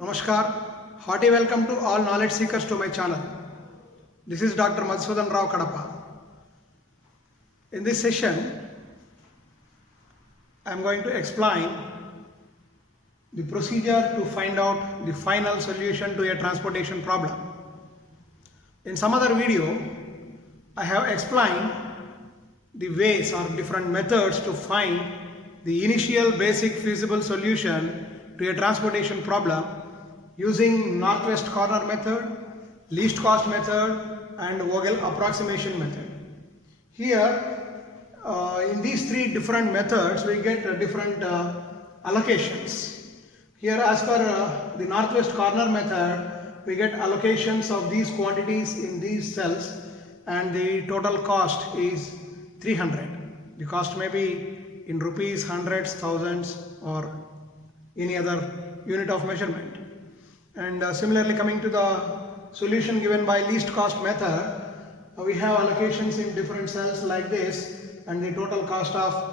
Namaskar, hearty welcome to all knowledge seekers to my channel. This is Dr. Madhusudan Rao Kadapa. In this session, I am going to explain the procedure to find out the final solution to a transportation problem. In some other video, I have explained the ways or different methods to find the initial basic feasible solution to a transportation problem using northwest corner method, least cost method and Vogel approximation method. Here in these three different methods we get different allocations. Here as per the northwest corner method we get allocations of these quantities in these cells and the total cost is 300. The cost may be in rupees, hundreds, thousands or any other unit of measurement. And similarly, coming to the solution given by least cost method, we have allocations in different cells like this and the total cost of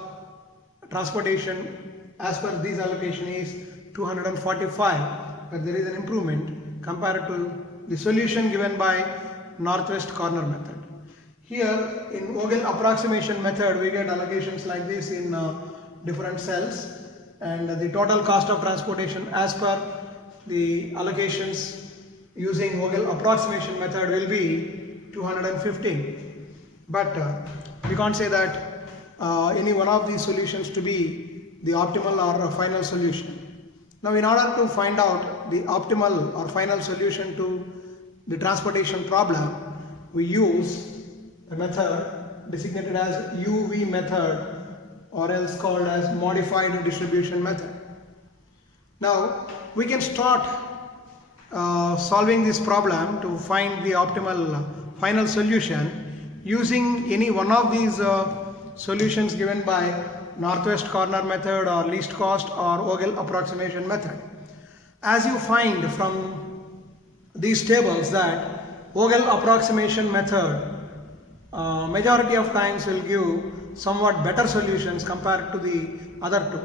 transportation as per this allocation is 245, but there is an improvement compared to the solution given by northwest corner method. Here in Vogel approximation method we get allocations like this in different cells and the total cost of transportation as per the allocations using Vogel approximation method will be 215. But we can't say that any one of these solutions to be the optimal or final solution. Now in order to find out the optimal or final solution to the transportation problem, we use a method designated as UV method or else called as modified distribution method. Now we can start solving this problem to find the optimal final solution using any one of these solutions given by northwest corner method or least cost or Vogel approximation method. As you find from these tables that Vogel approximation method majority of times will give somewhat better solutions compared to the other two.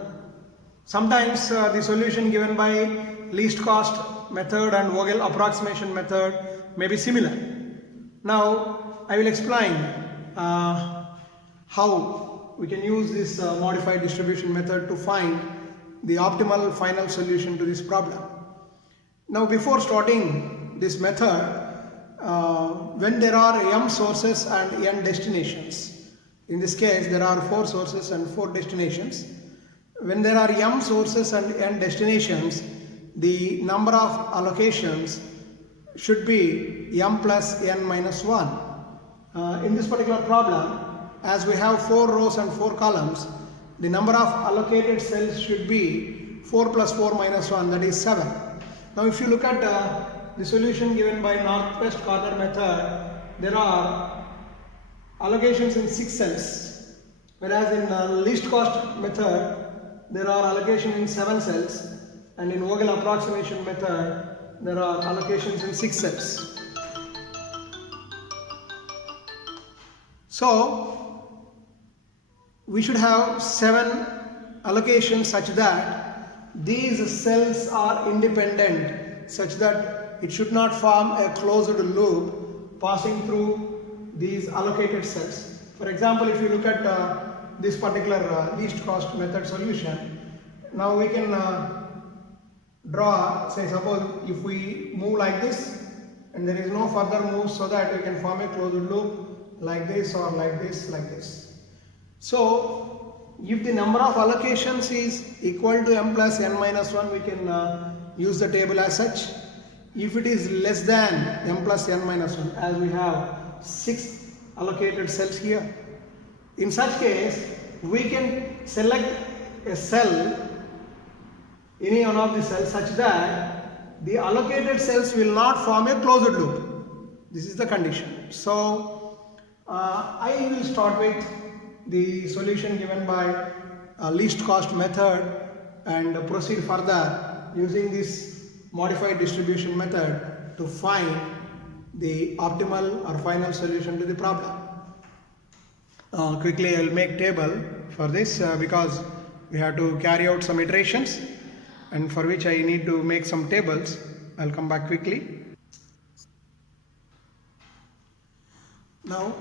Sometimes the solution given by least cost method and Vogel approximation method may be similar. Now I will explain how we can use this modified distribution method to find the optimal final solution to this problem. Now before starting this method, when there are m sources and n destinations, in this case there are 4 sources and 4 destinations. When there are m sources and n destinations, the number of allocations should be m plus n minus 1. In this particular problem, as we have 4 rows and 4 columns, the number of allocated cells should be 4 plus 4 minus 1, that is 7. Now if you look at the solution given by northwest corner method, there are allocations in 6 cells, whereas in least cost method there are allocations in 7 cells, and in Vogel approximation method there are allocations in 6 cells. So we should have 7 allocations such that these cells are independent, such that it should not form a closed loop passing through these allocated cells. For example, if you look at this particular least cost method solution, now we can draw, say suppose if we move like this and there is no further move, so that we can form a closed loop like this or like this, like this. So if the number of allocations is equal to m plus n minus 1, we can use the table as such. If it is less than m plus n minus 1, as we have 6 allocated cells here, in such case we can select a cell, any one of the cells, such that the allocated cells will not form a closed loop. This is the condition. So I will start with the solution given by least cost method and proceed further using this modified distribution method to find the optimal or final solution to the problem. Quickly I will make table for this because we have to carry out some iterations. and for which I need to make some tables. I'll come back quickly. Now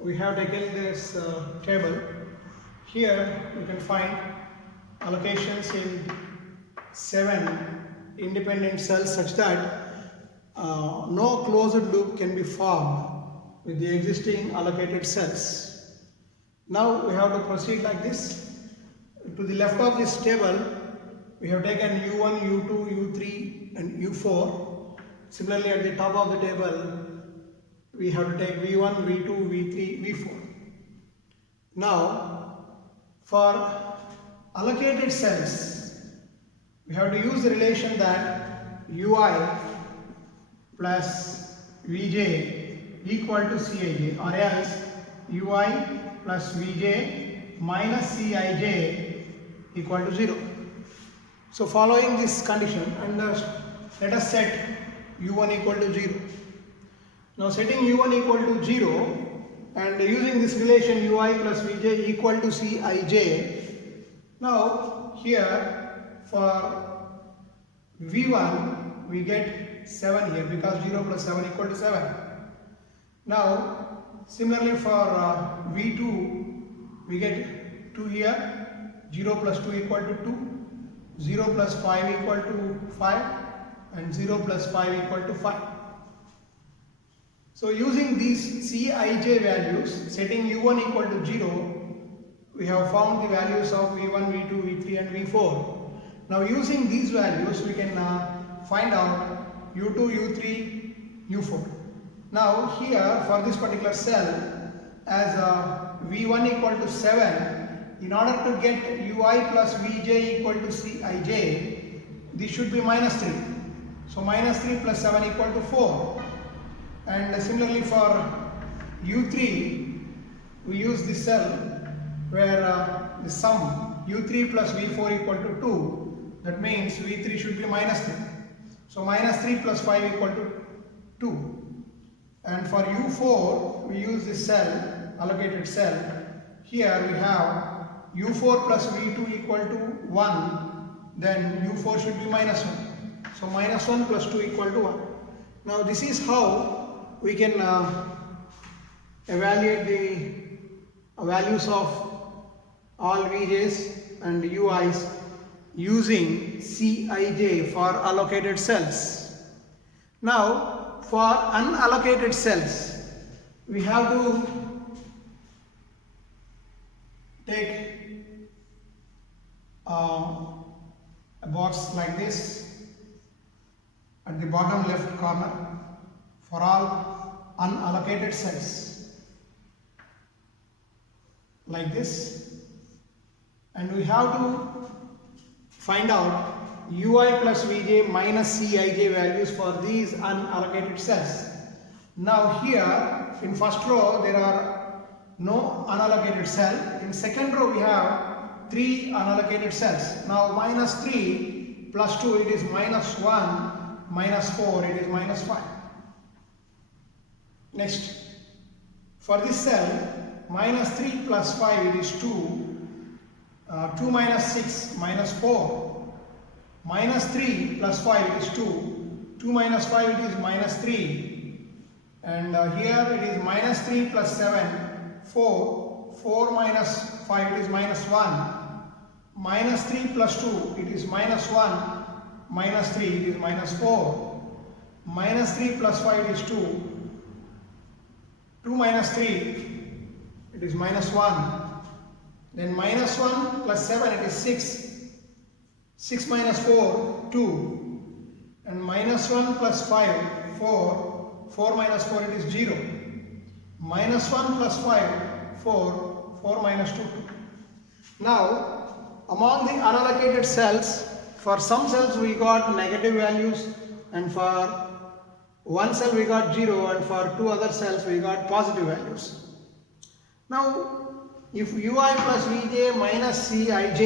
we have taken this table. Here you can find allocations in 7 independent cells such that no closed loop can be formed with the existing allocated cells. Now we have to proceed like this. To the left of this table, we have taken U1, U2, U3 and U4. Similarly, at the top of the table, we have to take V1, V2, V3, V4. Now, for allocated cells, we have to use the relation that Ui plus Vj equal to Cij, or else Ui plus Vj minus Cij equal to 0. So following this condition, and let us set U1 equal to 0. Now setting U1 equal to 0 and using this relation Ui plus Vj equal to Cij. Now here for V1 we get 7 here because 0 plus 7 equal to 7. Now similarly for V2 we get 2 here, 0 plus 2 equal to 2, 0 plus 5 equal to 5 and 0 plus 5 equal to 5. So using these Cij values, setting U1 equal to 0, we have found the values of V1, V2, V3 and V4. Now using these values we can find out U2, U3, U4. Now here for this particular cell, as V1 equal to 7, in order to get Ui plus Vj equal to Cij, this should be minus 3. So minus 3 plus 7 equal to 4. And similarly for U3, we use this cell where the sum U3 plus V4 equal to 2. That means V3 should be minus 3. So minus 3 plus 5 equal to 2. And for U4, we use this cell, allocated cell. Here we have U4 plus V2 equal to 1. Then U4 should be minus 1. So minus 1 plus 2 equal to 1. Now this is how we can evaluate the values of all Vj's and Ui's using Cij for allocated cells. Now for unallocated cells, we have to take a box like this at the bottom left corner for all unallocated cells, like this, and we have to find out Ui plus Vj minus Cij values for these unallocated cells. Now here in first row there are no unallocated cell. In second row we have 3 unallocated cells. Now minus 3 plus 2 it is minus 1, minus 4 it is minus 5. Next, for this cell, minus 3 plus 5 it is 2, 2 minus 6 minus 4, minus 3 plus 5 it is 2, 2 minus 5 it is minus 3, and here it is minus 3 plus 7, 4, 4 minus 5 it is minus 1, minus 3 plus 2 it is minus 1, minus 3 it is minus 4, minus 3 plus 5 is 2, 2 minus 3 it is minus 1, then minus 1 plus 7 it is 6, 6 minus 4 2, and minus 1 plus 5 4, 4 minus 4 it is 0, minus 1 plus 5 4, 4 minus 2 2. Now among the unallocated cells, for some cells we got negative values, and for one cell we got 0, and for 2 other cells we got positive values. Now if Ui plus Vj minus Cij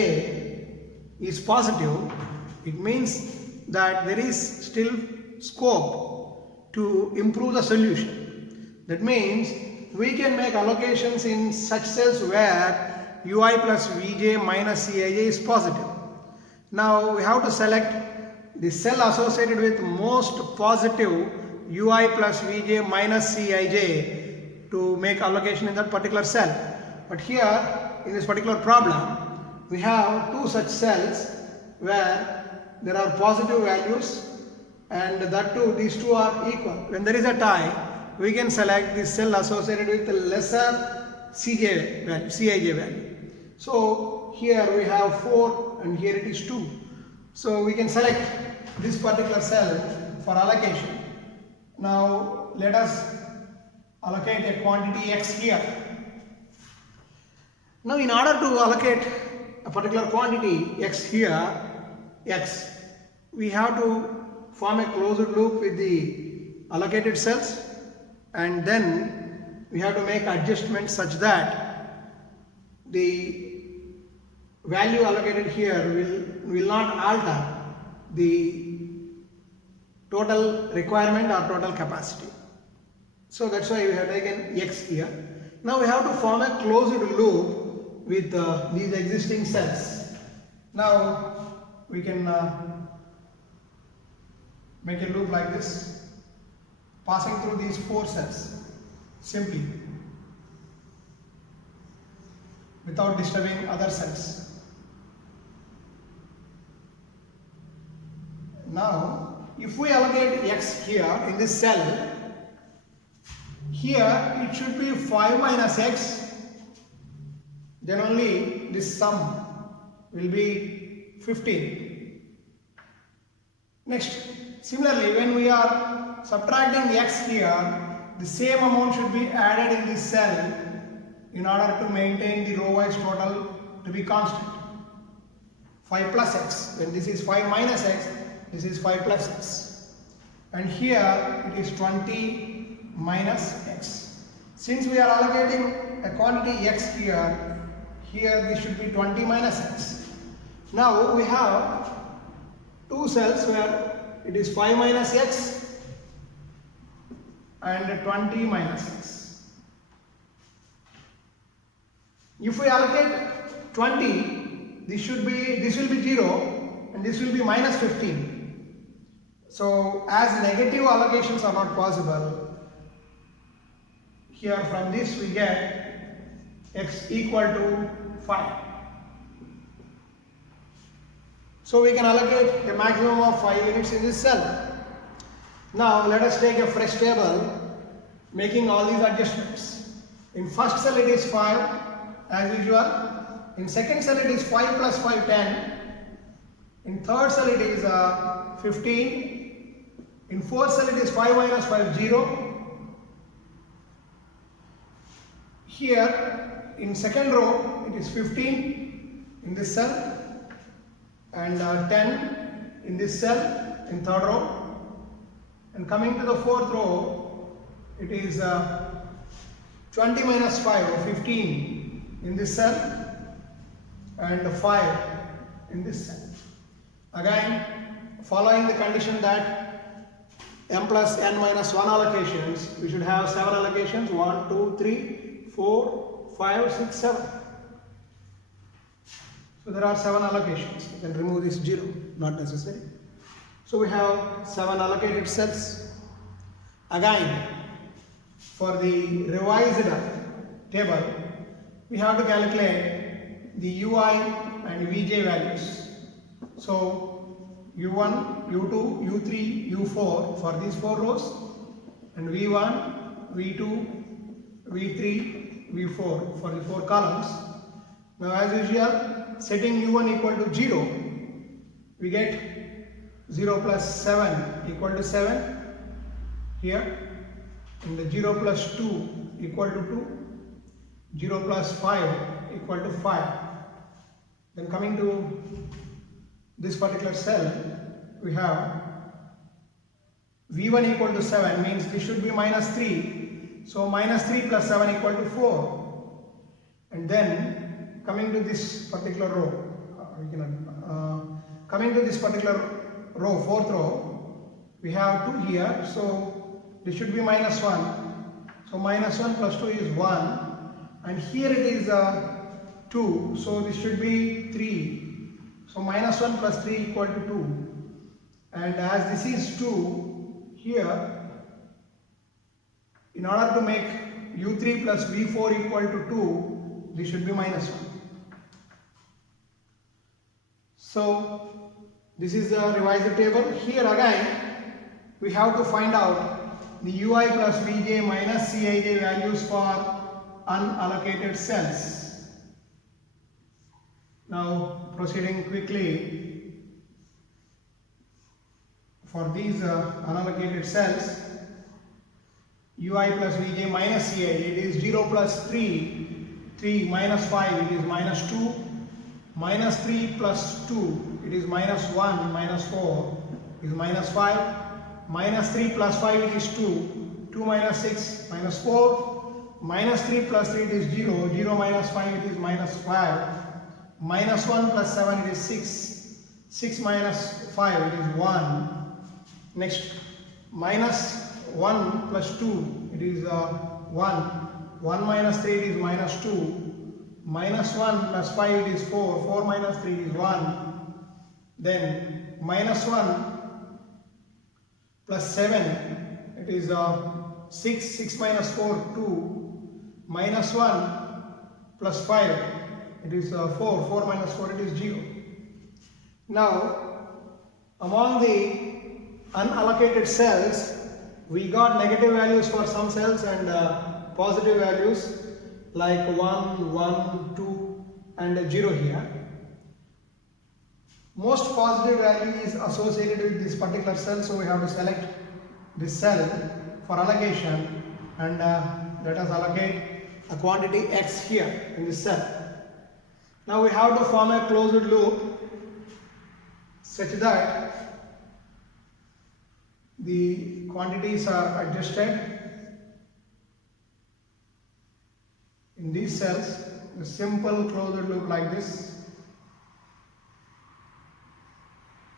is positive, it means that there is still scope to improve the solution. That means we can make allocations in such cells where Ui plus Vj minus Cij is positive. Now we have to select the cell associated with most positive ui plus vj minus cij to make allocation in that particular cell. But here in this particular problem we have two such cells where there are positive values, and that too, these two are equal. When there is a tie, we can select the cell associated with the lesser Cij value. So here we have 4 and here it is 2. So we can select this particular cell for allocation. Now let us allocate a quantity x here. Now in order to allocate a particular quantity x here, we have to form a closed loop with the allocated cells, and then we have to make adjustments such that the value allocated here will not alter the total requirement or total capacity. So that's why we have taken x here. Now we have to form a closed loop with these existing cells. Now we can make a loop like this, passing through these 4 cells simply without disturbing other cells. Now if we allocate x here in this cell, here it should be 5 minus x, then only this sum will be 15. Next, similarly, when we are subtracting x here, the same amount should be added in this cell in order to maintain the row wise total to be constant. 5 plus x, when this is 5 minus x, this is 5 plus x. And here it is 20 minus x. Since we are allocating a quantity x here this should be 20 minus x. Now we have two cells where it is 5 minus x and 20 minus x. If we allocate 20, this will be 0 and this will be minus 15. So as negative allocations are not possible, here from this we get x equal to 5. So we can allocate a maximum of 5 units in this cell. Now let us take a fresh table making all these adjustments. In first cell it is 5 as usual. In second cell it is 5 plus 5, 10. In third cell it is 15. In fourth cell it is 5 minus 5, 0. Here in second row it is 15 in this cell and 10 in this cell in third row, and coming to the fourth row it is 20 minus 5 or 15 in this cell and 5 in this cell. Again, following the condition that m plus n minus 1 allocations, we should have 7 allocations, 1, 2, 3, 4, 5, 6, 7. So there are 7 allocations. You can remove this 0, not necessary. So we have 7 allocated cells. Again, for the revised table, we have to calculate the ui and vj values. So u1, u2, u3, u4 for these 4 rows, and v1, v2, v3, v4 for the 4 columns. Now as usual, setting u1 equal to 0, we get 0 plus 7 equal to 7 here, and the 0 plus 2 equal to 2, 0 plus 5 equal to 5. Then coming to this particular cell, we have v1 equal to 7, means this should be minus 3. So minus 3 plus 7 equal to 4. And then coming to this particular row, coming to this particular row, 4th row, we have 2 here. So this should be minus 1. So minus 1 plus 2 is 1. And here it is 2. So this should be 3. So So minus 1 plus 3 equal to 2. And as this is 2, here, in order to make u3 plus v4 equal to 2, this should be minus 1. So this is the revised table. Here again, we have to find out the ui plus vj minus cij values for unallocated cells. Now proceeding quickly, for these unallocated cells, ui plus vj minus cij, it is 0 plus 3, 3 minus 5, it is minus 2, minus 3 plus 2, it is minus 1, minus 4 is minus 5, minus 3 plus 5 it is 2, 2 minus 6 minus 4, minus 3 plus 3 it is 0, 0 minus 5 it is minus 5, minus 1 plus 7 it is 6, 6 minus 5 it is 1, next minus 1 plus 2 it is 1, 1 minus 3 it is minus 2, minus 1 plus 5 it is 4, 4 minus 3 is 1, then minus 1 plus 7 it is 6, 6 minus 4 2, minus 1 plus 5 it is 4, 4 minus 4 it is 0. Now among the unallocated cells, we got negative values for some cells and positive values like 1, 1, 2 and 0 here. Most positive value is associated with this particular cell, so we have to select this cell for allocation and let us allocate a quantity x here in this cell. Now we have to form a closed loop such that the quantities are adjusted in these cells, a simple closed loop like this.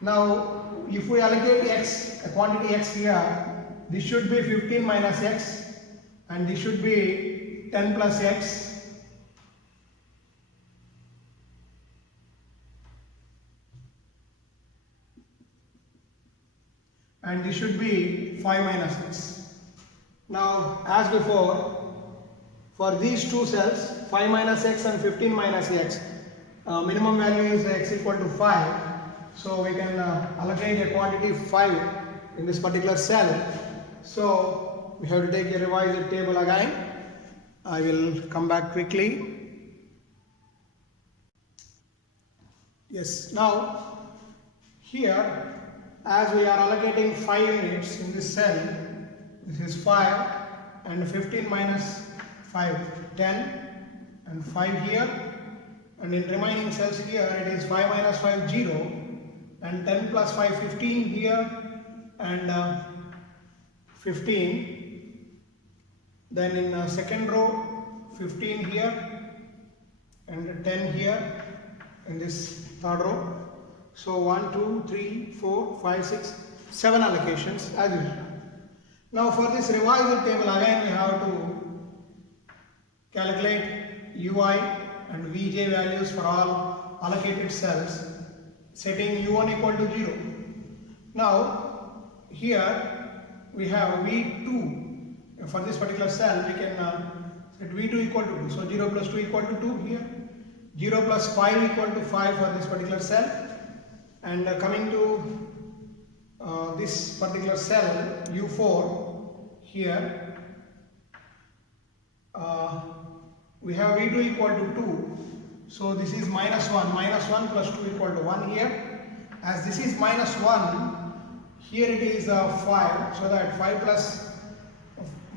Now if we allocate x, a quantity x here, this should be 15 minus x and this should be 10 plus x. And this should be 5 minus x. Now as before, for these two cells, 5 minus x and 15 minus x, minimum value is x equal to 5. So we can allocate a quantity 5 in this particular cell. So we have to take a revised table again. I will come back quickly. Yes, now here as we are allocating 5 units in this cell, this is 5 and 15 minus 5, 10 and 5 here, and in remaining cells here it is 5 minus 5, 0 and 10 plus 5, 15 here and 15, then in second row 15 here and 10 here in this third row. So 1, 2, 3, 4, 5, 6, 7 allocations as usual. Now for this revised table again we have to calculate ui and vj values for all allocated cells, setting u1 equal to 0. Now here we have v2 for this particular cell, we can set v2 equal to 2. So 0 plus 2 equal to 2 here, 0 plus 5 equal to 5 for this particular cell. And coming to this particular cell u4 here, we have v2 equal to 2, so this is minus 1, minus 1 plus 2 equal to 1 here. As this is minus 1, here it is 5, so that 5 plus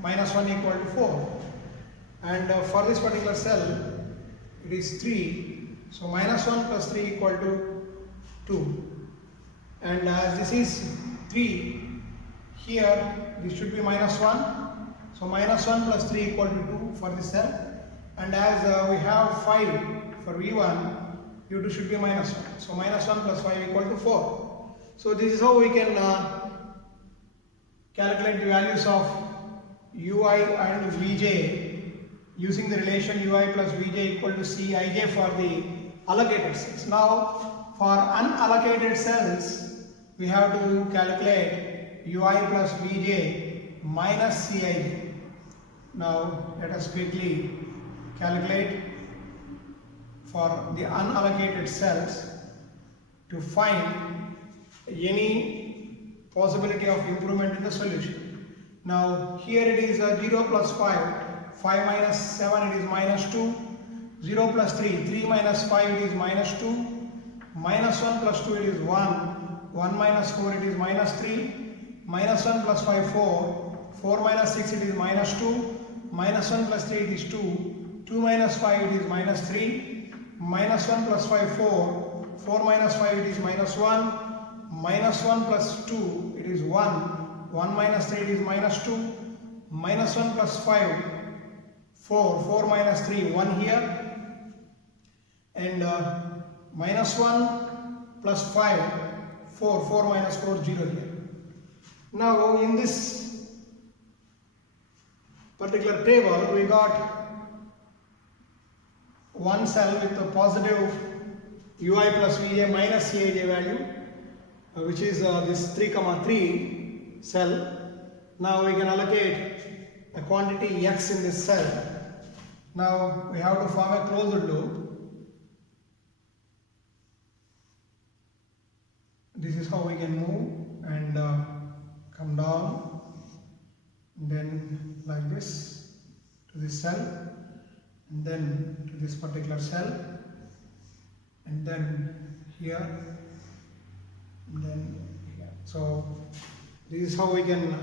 minus 1 equal to 4. And for this particular cell it is 3, so minus 1 plus 3 equal to 2. And as this is 3, here this should be minus 1, so minus 1 plus 3 equal to 2 for this cell. And as we have 5 for v1, u2 should be minus 1, so minus 1 plus 5 equal to 4. So this is how we can calculate the values of ui and vj using the relation ui plus vj equal to cij for the allocated cells. Now for unallocated cells, we have to calculate ui plus vj minus cij. Now let us quickly calculate for the unallocated cells to find any possibility of improvement in the solution. Now here it is 0 plus 5, 5 minus 7 it is minus 2, 0 plus 3, 3 minus 5 it is minus 2, minus 1 plus 2 it is 1, 1 minus 4 it is minus 3, minus 1 plus 5 4, 4 minus 6 it is minus 2, minus 1 plus 3 it is 2, 2 minus 5 it is minus 3, minus 1 plus 5 4, 4 minus 5 it is minus 1, minus 1 plus 2 it is 1, 1 minus 3 it is minus 2, minus 1 plus 5 4, 4 minus 3 1 here, and minus 1 plus 5 4, 4 minus 4 0 here. Now in this particular table we got one cell with a positive ui plus vj minus cij value, which is this 3, 3 cell. Now we can allocate a quantity x in this cell. Now we have to form a closed loop. This is how we can move and come down, and then like this to this cell, and then to this particular cell, and then here, and then here. So this is how we can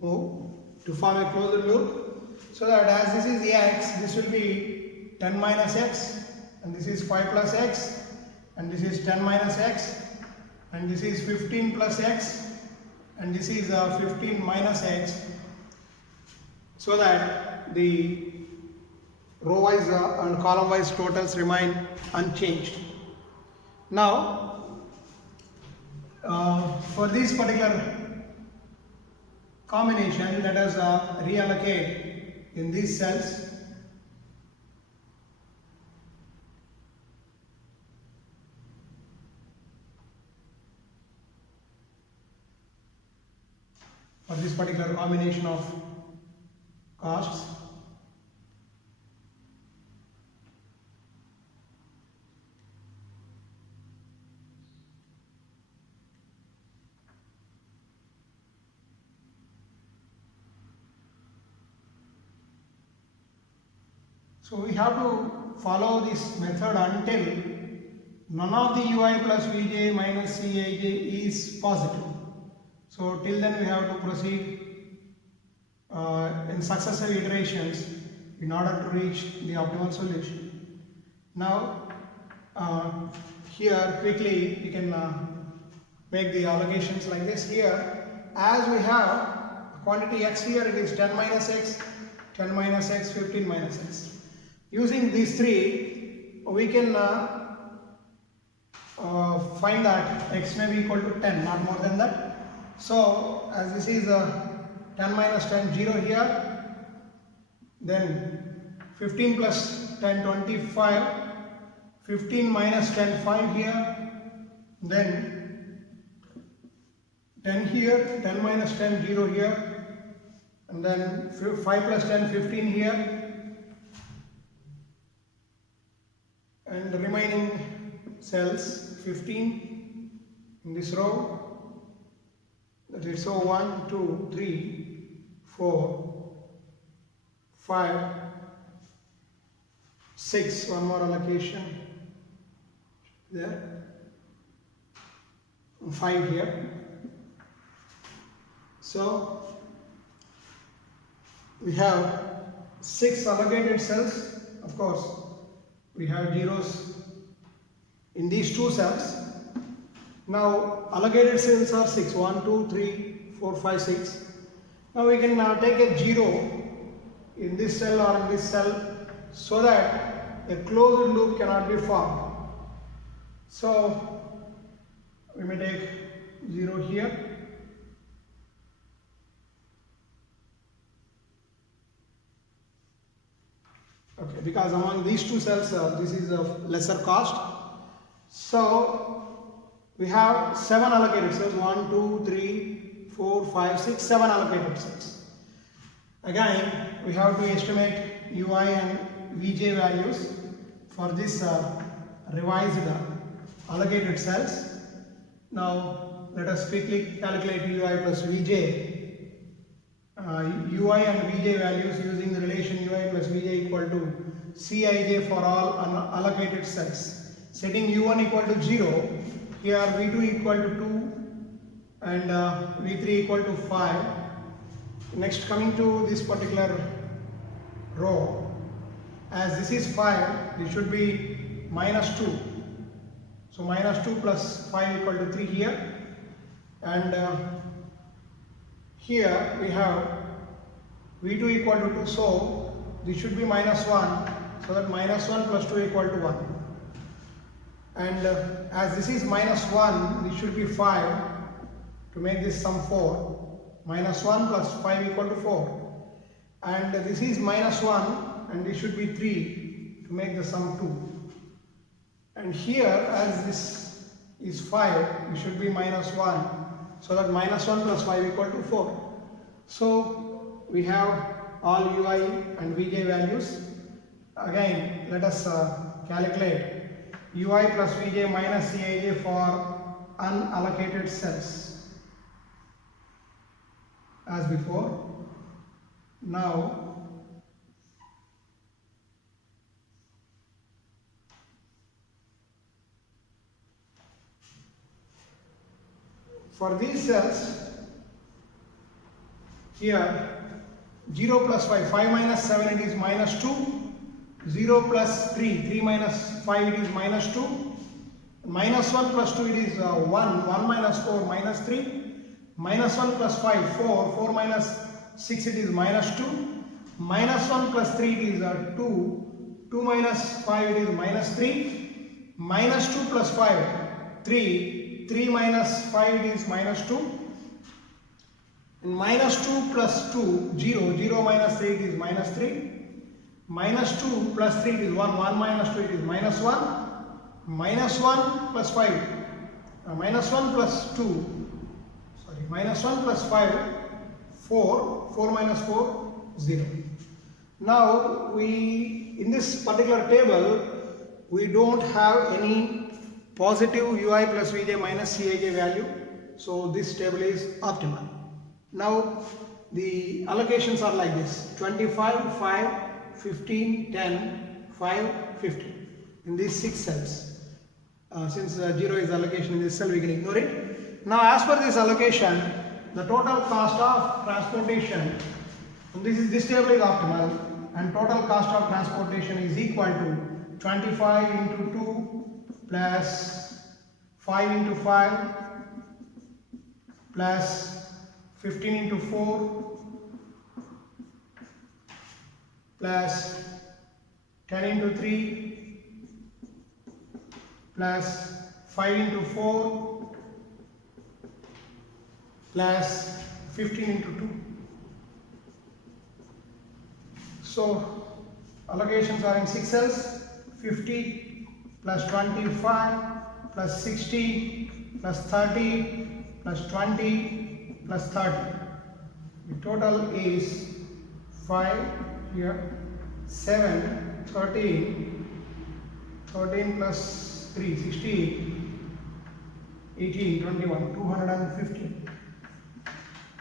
move to form a closed loop, so that as this is x, this will be 10 minus x, and this is 5 plus x, and this is 10 minus x, and this is 15 plus x, and this is 15 minus x, so that the row wise and column wise totals remain unchanged. Now for this particular combination, let us reallocate in these cells. For this particular combination of costs, so we have to follow this method until none of the ui plus vj minus cij is positive. So till then we have to proceed in successive iterations in order to reach the optimal solution. Now here quickly we can make the allocations like this. Here, as we have quantity x here, it is 10 minus x, 10 minus x, 15 minus x. Using these three, we can find that x may be equal to 10, not more than that. So as this is 10 minus 10, 0 here, then 15 plus 10, 25, 15 minus 10, 5 here, then 10 here, 10 minus 10, 0 here, and then 5 plus 10, 15 here, and the remaining cells 15 in this row. That is so 1, 2, 3, 4, 5, 6, one more allocation there, 5 here. So we have 6 allocated cells. Of course, we have zeros in these 2 cells. Now allocated cells are 6, 1, 2, 3, 4, 5, 6. Now we can take a 0 in this cell or in this cell, so that a closed loop cannot be formed. So we may take 0 here. Okay, because among these 2 cells this is of lesser cost. So we have 7 allocated cells, 1, 2, 3, 4, 5, 6, 7 allocated cells. Again, we have to estimate UI and Vj values for this revised allocated cells. Now let us quickly calculate UI plus Vj. UI and Vj values using the relation UI plus Vj equal to Cij for all unallocated cells. Setting U1 equal to 0, here V2 equal to 2 and V3 equal to 5. Next, coming to this particular row, as this is 5, this should be minus 2. So minus 2 plus 5 equal to 3 here, and here we have V2 equal to 2, so this should be minus 1, so that minus 1 plus 2 equal to 1. And as this is minus 1, this should be 5, to make this sum 4. Minus 1 plus 5 equal to 4. And this is minus 1, and this should be 3, to make the sum 2. And here, as this is 5, it should be minus 1, so that minus 1 plus 5 equal to 4. So we have all UI and Vj values. Again, let us calculate UI plus Vj minus Cij for unallocated cells as before. Now for these cells, here 0 plus 5, 5 minus 7 it is minus 2, 0 plus 3, 3 minus 5 it is minus 2, minus 1 plus 2 it is 1, 1 minus 4 minus 3, minus 1 plus 5, 4, 4 minus 6 it is minus 2, minus 1 plus 3 it is 2, 2 minus 5 it is minus 3, minus 2 plus 5, 3, 3 minus 5 it is minus 2, and minus 2 plus 2, 0, 0 minus 3 it is minus 3, minus 2 plus 3 it is 1, 1 minus 2 it is minus 1, minus 1 plus 5, minus 1 plus 2, sorry, minus 1 plus 5, 4, 4 minus 4, 0. Now in this particular table, we don't have any positive UI plus Vj minus Cij value, so this table is optimal. Now the allocations are like this: 25, 5, 15, 10, 5, 15 in these 6 cells. Since 0 is allocation in this cell, we can ignore it. Now as per this allocation, the total cost of transportation, this table is optimal, and total cost of transportation is equal to 25 into 2 plus 5 into 5 plus 15 into 4 plus 10 into 3 plus 5 into 4 plus 15 into 2. So allocations are in 6 cells: 50 plus 25 plus 60 plus 30 plus 20 plus 30. The total is 5 here, 7, 13, 13 plus 3, 16, 18, 21, 215.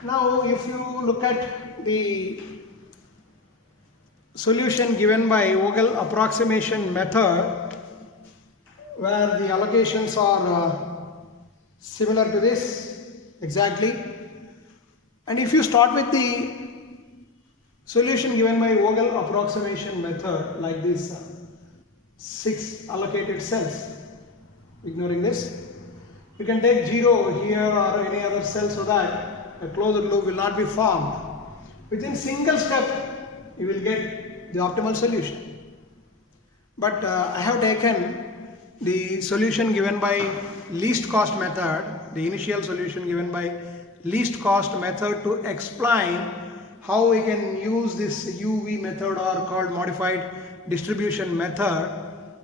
Now if you look at the solution given by Vogel approximation method, where the allocations are similar to this exactly, and if you start with the solution given by Vogel approximation method like this, 6 allocated cells, ignoring this, you can take 0 here or any other cell so that a closed loop will not be formed. Within single step you will get the optimal solution. But I have taken the solution given by least cost method, the initial solution given by least cost method, to explain how we can use this UV method, or called modified distribution method,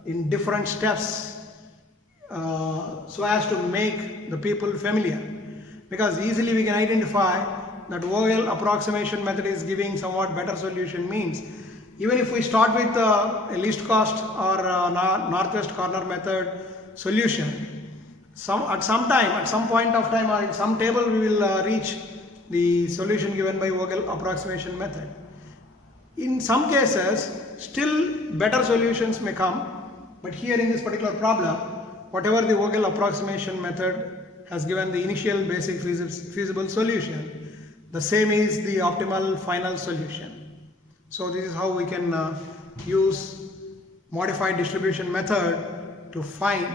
in different steps so as to make the people familiar, because easily we can identify that Vogel approximation method is giving somewhat better solution. Means even if we start with a least cost or northwest corner method solution, at some point of time or in some table we will reach the solution given by Vogel approximation method. In some cases still better solutions may come, but here in this particular problem, whatever the Vogel approximation method has given the initial basic feasible solution, the same is the optimal final solution. So this is how we can use modified distribution method to find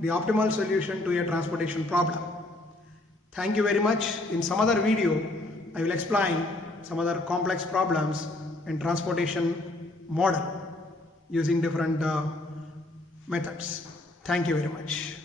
the optimal solution to a transportation problem. Thank you very much. In some other video, I will explain some other complex problems in transportation model using different methods. Thank you very much.